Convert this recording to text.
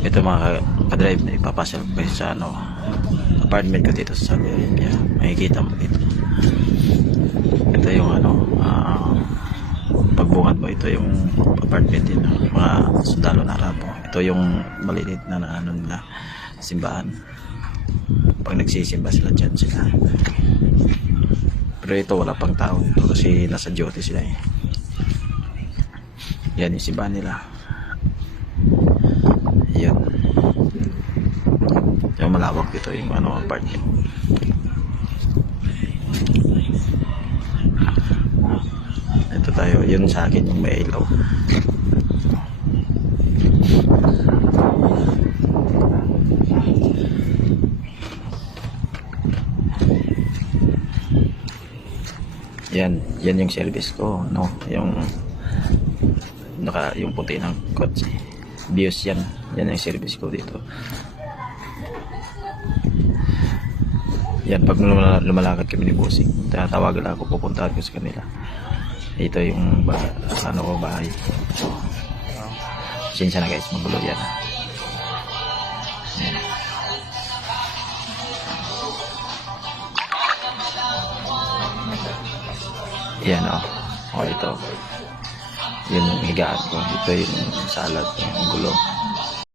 Ito mga kadrive na ipapasal ko sa apartment ko dito sa Saudi Arabia. Makikita mo dito. Ito yung pagbungad mo, ito yung apartment din ng mga sundalo na Arabo. Ito yung maliit na nila simbahan. Pag nagsisimba sila dyan sila. Pero ito wala pang tao dito kasi nasa duty sila eh. Yan yung simbahan nila. Yan. Yung malawak dito yung apartment. Ito tayo, yun sa akin yung may ilaw. Yan yung service ko, yung yung puti ng kotse. Bios yan yung service ko dito. Yan, pag lumalakad kami ni Bossing, tatawagan ako, pupuntahan ko sa kanila. Ito yung bahay. Sinsya na guys, magulo yan. Yan ito. Yung higaan ko. Ito yung salad, yung gulo.